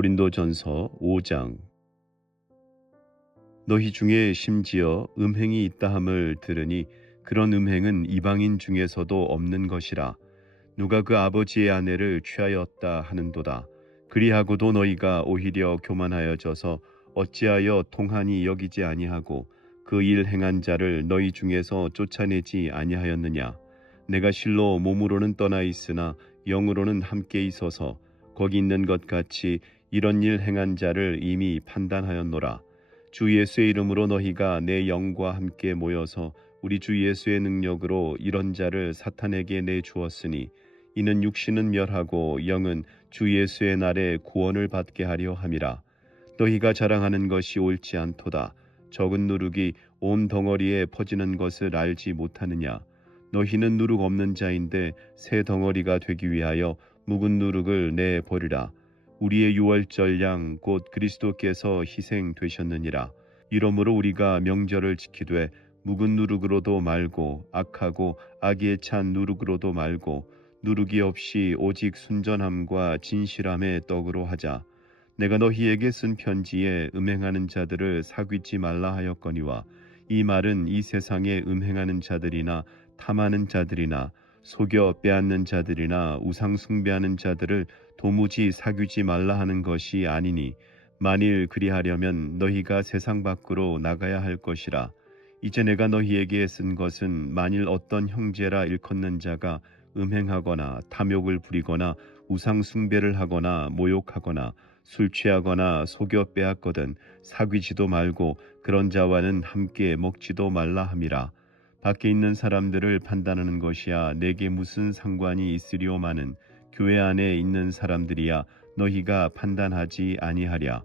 고린도전서 5장. 너희 중에 심지어 음행이 있다함을 들으니 그런 음행은 이방인 중에서도 없는 것이라. 누가 그 아버지의 아내를 취하였다 하는도다. 그리하고도 너희가 오히려 교만하여져서 어찌하여 통한이 여기지 아니하고 그 일 행한 자를 너희 중에서 쫓아내지 아니하였느냐. 내가 실로 몸으로는 떠나 있으나 영으로는 함께 있어서 거기 있는 것 같이 이런 일 행한 자를 이미 판단하였노라. 주 예수의 이름으로 너희가 내 영과 함께 모여서 우리 주 예수의 능력으로 이런 자를 사탄에게 내주었으니 이는 육신은 멸하고 영은 주 예수의 날에 구원을 받게 하려 함이라. 너희가 자랑하는 것이 옳지 않도다. 적은 누룩이 온 덩어리에 퍼지는 것을 알지 못하느냐. 너희는 누룩 없는 자인데 새 덩어리가 되기 위하여 묵은 누룩을 내버리라. 우리의 유월절 양 곧 그리스도께서 희생되셨느니라. 이러므로 우리가 명절을 지키되 묵은 누룩으로도 말고 악하고 악에 찬 누룩으로도 말고 누룩이 없이 오직 순전함과 진실함의 떡으로 하자. 내가 너희에게 쓴 편지에 음행하는 자들을 사귀지 말라 하였거니와 이 말은 이 세상에 음행하는 자들이나 탐하는 자들이나 속여 빼앗는 자들이나 우상 숭배하는 자들을 도무지 사귀지 말라 하는 것이 아니니 만일 그리하려면 너희가 세상 밖으로 나가야 할 것이라. 이제 내가 너희에게 쓴 것은 만일 어떤 형제라 일컫는 자가 음행하거나 탐욕을 부리거나 우상 숭배를 하거나 모욕하거나 술 취하거나 속여 빼앗거든 사귀지도 말고 그런 자와는 함께 먹지도 말라 함이라. 밖에 있는 사람들을 판단하는 것이야 내게 무슨 상관이 있으리오마는 교회 안에 있는 사람들이야 너희가 판단하지 아니하랴.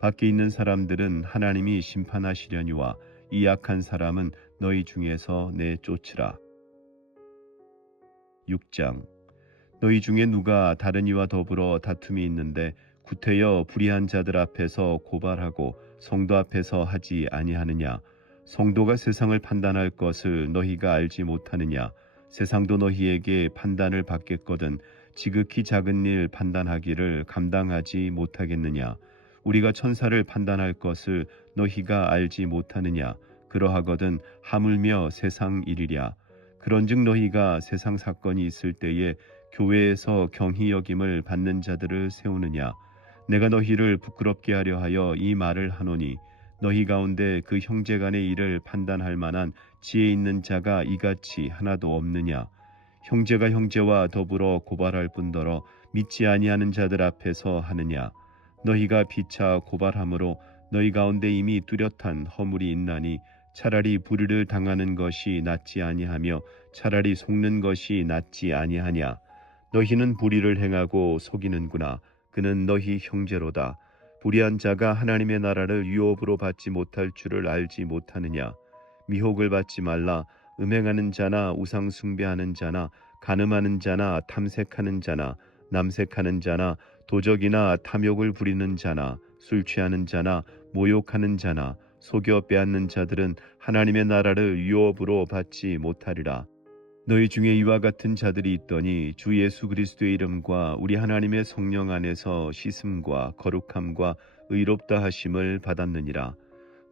밖에 있는 사람들은 하나님이 심판하시려니와 이 악한 사람은 너희 중에서 내쫓으라. 6장. 너희 중에 누가 다른 이와 더불어 다툼이 있는데 구태여 불의한 자들 앞에서 고발하고 성도 앞에서 하지 아니하느냐. 성도가 세상을 판단할 것을 너희가 알지 못하느냐. 세상도 너희에게 판단을 받겠거든 지극히 작은 일 판단하기를 감당하지 못하겠느냐. 우리가 천사를 판단할 것을 너희가 알지 못하느냐. 그러하거든 하물며 세상 일이랴. 그런즉 너희가 세상 사건이 있을 때에 교회에서 경히 여김을 받는 자들을 세우느냐. 내가 너희를 부끄럽게 하려 하여 이 말을 하노니 너희 가운데 그 형제간의 일을 판단할 만한 지혜 있는 자가 이같이 하나도 없느냐. 형제가 형제와 더불어 고발할 뿐더러 믿지 아니하는 자들 앞에서 하느냐. 너희가 피차 고발함으로 너희 가운데 이미 뚜렷한 허물이 있나니 차라리 불의를 당하는 것이 낫지 아니하며 차라리 속는 것이 낫지 아니하냐. 너희는 불의를 행하고 속이는구나. 그는 너희 형제로다. 불의한 자가 하나님의 나라를 유업으로 받지 못할 줄을 알지 못하느냐. 미혹을 받지 말라. 음행하는 자나 우상 숭배하는 자나 간음하는 자나 탐색하는 자나 남색하는 자나 도적이나 탐욕을 부리는 자나 술 취하는 자나 모욕하는 자나 속여 빼앗는 자들은 하나님의 나라를 유업으로 받지 못하리라. 너희 중에 이와 같은 자들이 있더니 주 예수 그리스도의 이름과 우리 하나님의 성령 안에서 씻음과 거룩함과 의롭다 하심을 받았느니라.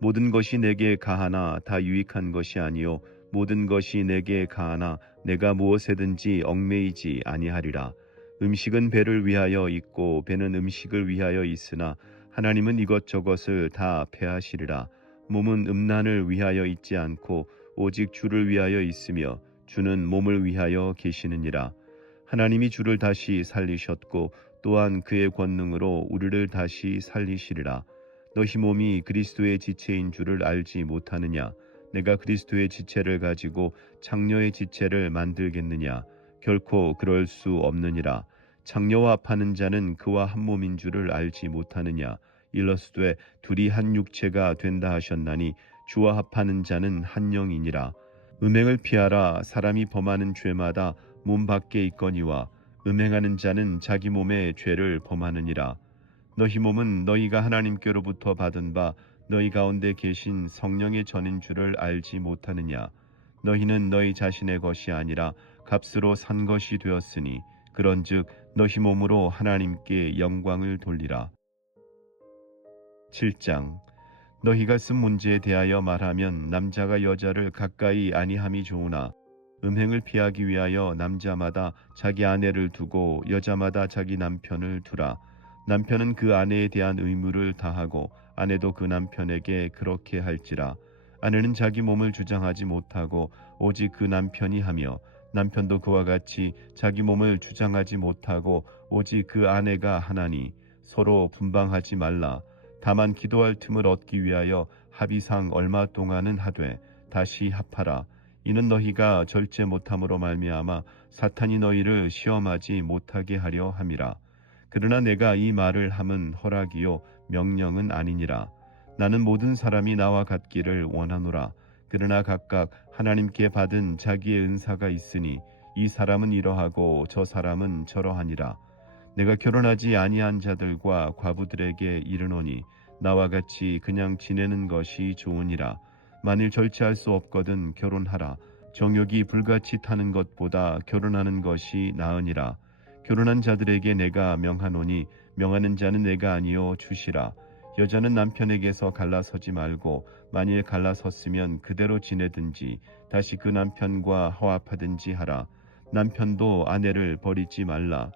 모든 것이 내게 가하나 다 유익한 것이 아니요 모든 것이 내게 가하나 내가 무엇에든지 얽매이지 아니하리라. 음식은 배를 위하여 있고 배는 음식을 위하여 있으나 하나님은 이것저것을 다 패하시리라. 몸은 음란을 위하여 있지 않고 오직 주를 위하여 있으며 주는 몸을 위하여 계시느니라. 하나님이 주를 다시 살리셨고 또한 그의 권능으로 우리를 다시 살리시리라. 너희 몸이 그리스도의 지체인 줄을 알지 못하느냐. 내가 그리스도의 지체를 가지고 장녀의 지체를 만들겠느냐. 결코 그럴 수 없느니라. 장녀와 파는 자는 그와 한 몸인 줄을 알지 못하느냐. 일러스되 둘이 한 육체가 된다 하셨나니 주와 합하는 자는 한 영이니라. 음행을 피하라. 사람이 범하는 죄마다 몸 밖에 있거니와 음행하는 자는 자기 몸에 죄를 범하느니라. 너희 몸은 너희가 하나님께로부터 받은 바 너희 가운데 계신 성령의 전인 줄을 알지 못하느냐. 너희는 너희 자신의 것이 아니라 값으로 산 것이 되었으니 그런즉 너희 몸으로 하나님께 영광을 돌리라. 7장. 너희가 쓴 문제에 대하여 말하면 남자가 여자를 가까이 아니함이 좋으나 음행을 피하기 위하여 남자마다 자기 아내를 두고 여자마다 자기 남편을 두라. 남편은 그 아내에 대한 의무를 다하고 아내도 그 남편에게 그렇게 할지라. 아내는 자기 몸을 주장하지 못하고 오직 그 남편이 하며 남편도 그와 같이 자기 몸을 주장하지 못하고 오직 그 아내가 하나니 서로 분방하지 말라. 다만 기도할 틈을 얻기 위하여 합의상 얼마 동안은 하되 다시 합하라. 이는 너희가 절제 못함으로 말미암아 사탄이 너희를 시험하지 못하게 하려 함이라. 그러나 내가 이 말을 함은 허락이요 명령은 아니니라. 나는 모든 사람이 나와 같기를 원하노라. 그러나 각각 하나님께 받은 자기의 은사가 있으니 이 사람은 이러하고 저 사람은 저러하니라. 내가 결혼하지 아니한 자들과 과부들에게 이르노니 나와 같이 그냥 지내는 것이 좋으니라. 만일 절제할 수 없거든 결혼하라. 정욕이 불같이 타는 것보다 결혼하는 것이 나으니라. 결혼한 자들에게 내가 명하노니 명하는 자는 내가 아니요 주시라. 여자는 남편에게서 갈라서지 말고 만일 갈라섰으면 그대로 지내든지 다시 그 남편과 화합하든지 하라. 남편도 아내를 버리지 말라.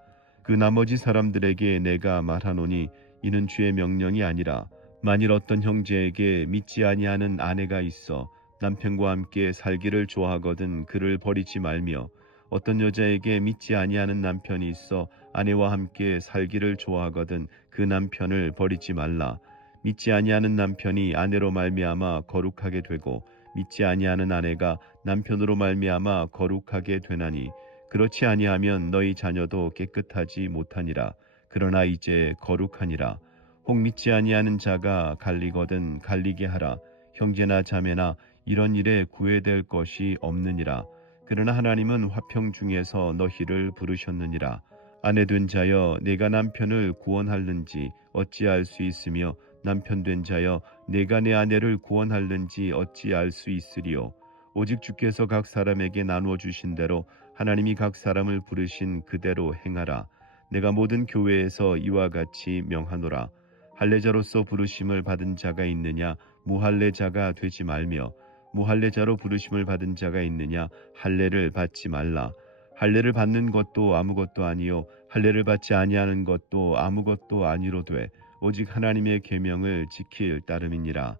그 나머지 사람들에게 내가 말하노니 이는 주의 명령이 아니라 만일 어떤 형제에게 믿지 아니하는 아내가 있어 남편과 함께 살기를 좋아하거든 그를 버리지 말며 어떤 여자에게 믿지 아니하는 남편이 있어 아내와 함께 살기를 좋아하거든 그 남편을 버리지 말라. 믿지 아니하는 남편이 아내로 말미암아 거룩하게 되고 믿지 아니하는 아내가 남편으로 말미암아 거룩하게 되나니 그렇지 아니하면 너희 자녀도 깨끗하지 못하니라. 그러나 이제 거룩하니라. 혹 믿지 아니하는 자가 갈리거든 갈리게 하라. 형제나 자매나 이런 일에 구애될 것이 없느니라. 그러나 하나님은 화평 중에서 너희를 부르셨느니라. 아내 된 자여 내가 남편을 구원할는지 어찌할 수 있으며 남편 된 자여 내가 내 아내를 구원할는지 어찌알 수 있으리요. 오직 주께서 각 사람에게 나누어 주신 대로 하나님이 각 사람을 부르신 그대로 행하라. 내가 모든 교회에서 이와 같이 명하노라. 할례자로서 부르심을 받은 자가 있느냐 무할례자가 되지 말며 무할례자로 부르심을 받은 자가 있느냐 할례를 받지 말라. 할례를 받는 것도 아무것도 아니요 할례를 받지 아니하는 것도 아무것도 아니로되 오직 하나님의 계명을 지킬 따름이니라.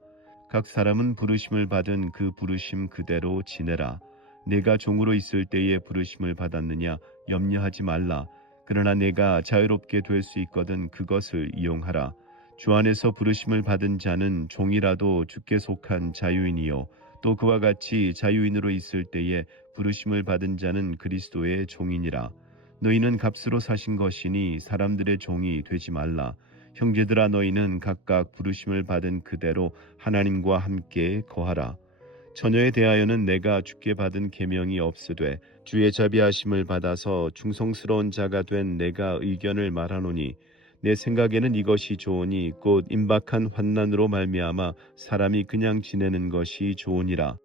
각 사람은 부르심을 받은 그 부르심 그대로 지내라. 내가 종으로 있을 때에 부르심을 받았느냐 염려하지 말라. 그러나 내가 자유롭게 될 수 있거든 그것을 이용하라. 주 안에서 부르심을 받은 자는 종이라도 주께 속한 자유인이요 또 그와 같이 자유인으로 있을 때에 부르심을 받은 자는 그리스도의 종이니라. 너희는 값으로 사신 것이니 사람들의 종이 되지 말라. 형제들아 너희는 각각 부르심을 받은 그대로 하나님과 함께 거하라. 처녀에 대하여는 내가 주께 받은 계명이 없으되 주의 자비하심을 받아서 충성스러운 자가 된 내가 의견을 말하노니 내 생각에는 이것이 좋으니 곧 임박한 환난으로 말미암아 사람이 그냥 지내는 것이 좋으니라.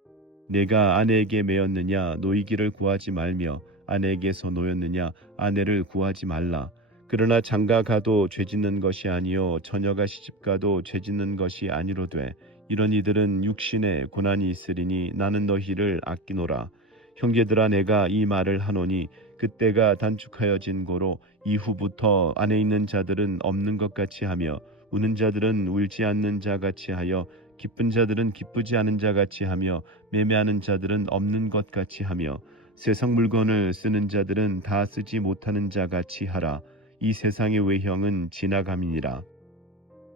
내가 아내에게 매였느냐 노이기를 구하지 말며 아내에게서 노였느냐 아내를 구하지 말라. 그러나 장가 가도 죄짓는 것이 아니요 처녀가 시집가도 죄짓는 것이 아니로되 이런 이들은 육신에 고난이 있으리니 나는 너희를 아끼노라. 형제들아 내가 이 말을 하노니 그때가 단축하여진 고로 이후부터 안에 있는 자들은 없는 것 같이 하며 우는 자들은 울지 않는 자 같이 하여 기쁜 자들은 기쁘지 않은 자 같이 하며 매매하는 자들은 없는 것 같이 하며 세상 물건을 쓰는 자들은 다 쓰지 못하는 자 같이 하라. 이 세상의 외형은 지나감이니라.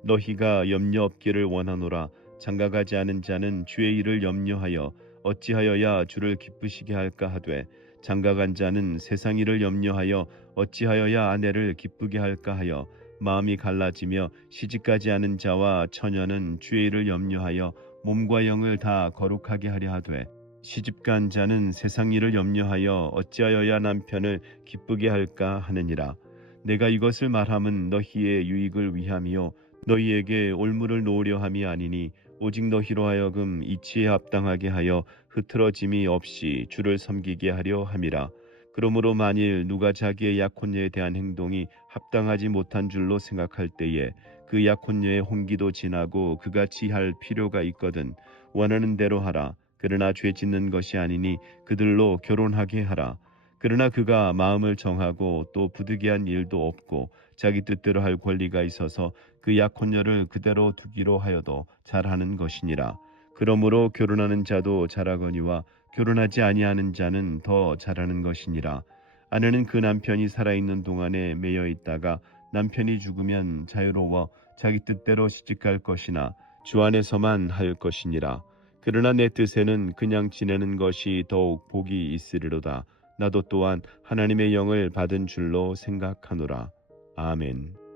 너희가 염려 없기를 원하노라. 장가가지 않은 자는 주의 일을 염려하여 어찌하여야 주를 기쁘시게 할까 하되 장가간 자는 세상 일을 염려하여 어찌하여야 아내를 기쁘게 할까 하여 마음이 갈라지며 시집가지 않은 자와 처녀는 주의 일을 염려하여 몸과 영을 다 거룩하게 하려 하되 시집간 자는 세상 일을 염려하여 어찌하여야 남편을 기쁘게 할까 하느니라. 내가 이것을 말함은 너희의 유익을 위함이요 너희에게 올무를 놓으려 함이 아니니 오직 너희로 하여금 이치에 합당하게 하여 흐트러짐이 없이 주를 섬기게 하려 함이라. 그러므로 만일 누가 자기의 약혼녀에 대한 행동이 합당하지 못한 줄로 생각할 때에 그 약혼녀의 홍기도 지나고 그같이 할 필요가 있거든 원하는 대로 하라. 그러나 죄 짓는 것이 아니니 그들로 결혼하게 하라. 그러나 그가 마음을 정하고 또 부득이한 일도 없고 자기 뜻대로 할 권리가 있어서 그 약혼녀를 그대로 두기로 하여도 잘하는 것이니라. 그러므로 결혼하는 자도 잘하거니와 결혼하지 아니하는 자는 더 잘하는 것이니라. 아내는 그 남편이 살아있는 동안에 매여 있다가 남편이 죽으면 자유로워 자기 뜻대로 시집갈 것이나 주 안에서만 할 것이니라. 그러나 내 뜻에는 그냥 지내는 것이 더욱 복이 있으리로다. 나도 또한 하나님의 영을 받은 줄로 생각하노라. 아멘.